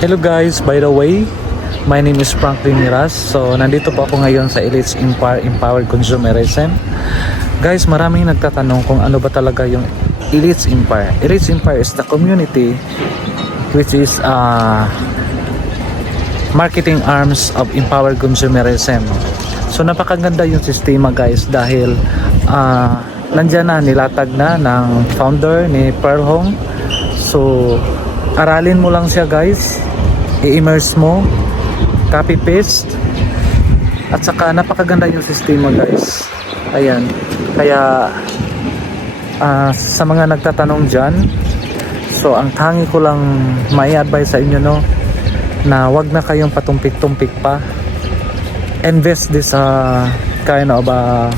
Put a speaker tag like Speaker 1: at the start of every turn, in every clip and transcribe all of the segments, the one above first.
Speaker 1: Hello guys, by the way, my name is Franklin Miras. So, nandito po ako ngayon sa Elites Empire Empowered Consumerism. Guys, maraming nagtatanong kung ano ba talaga yung Elites Empire. Elites Empire is the community which is uh, marketing arms of empowered consumerism. So napakaganda yung sistema guys dahil uh, nandyan na nilatag na ng founder ni Pearl Hong. So aralin mo lang siya guys, i-immerse mo, copy paste at saka napakaganda yung sistema guys. Ayan. Kaya ah, sa mga nagtatanong dyan, so ang tangi ko lang may advice sa inyo no, na wag na kayong patumpik-tumpik pa. Invest this uh, kind of uh,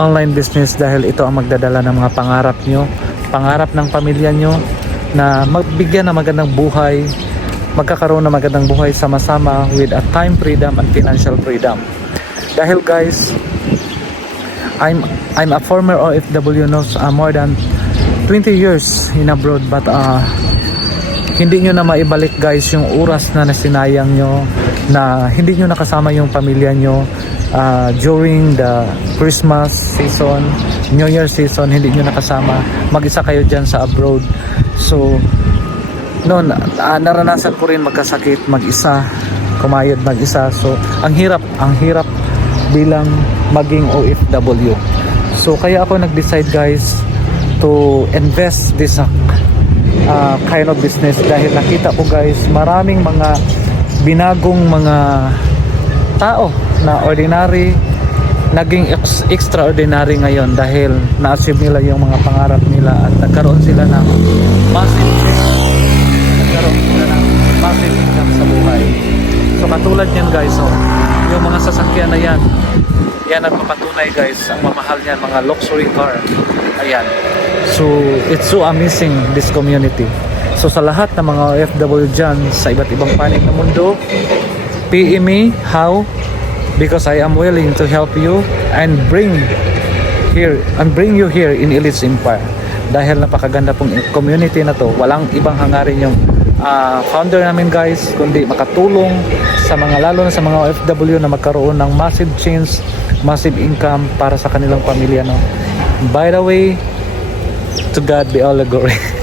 Speaker 1: online business dahil ito ang magdadala ng mga pangarap nyo, pangarap ng pamilya nyo na magbigyan ng magandang buhay, magkakaroon ng magandang buhay sama-sama with a time freedom and financial freedom. Dahil guys, I'm I'm a former OFW no uh, more than 20 years in abroad but uh, hindi nyo na maibalik guys yung oras na nasinayang nyo na hindi nyo nakasama yung pamilya nyo uh, during the Christmas season, New Year season, hindi nyo nakasama. Mag-isa kayo dyan sa abroad. So, noon, uh, naranasan ko rin magkasakit mag-isa, kumayod mag-isa. So, ang hirap, ang hirap bilang maging OFW. So, kaya ako nag-decide guys to invest this uh, kind of business dahil nakita ko guys maraming mga binagong mga tao na ordinary naging ex- extraordinary ngayon dahil na-achieve nila yung mga pangarap nila at nagkaroon sila ng massive katulad yan guys oh, yung mga sasakyan na yan yan ang papatunay guys ang mamahal niyan mga luxury car. Ayan. So it's so amazing this community. So sa lahat ng mga OFW dyan sa iba't ibang panig ng mundo PM me how? Because I am willing to help you and bring here and bring you here in Elites Empire. Dahil napakaganda pong community na to walang ibang hangarin yung ah, founder namin guys kundi makatulong sa mga lalo na sa mga OFW na magkaroon ng massive change massive income para sa kanilang pamilya no? By the way to God be all the glory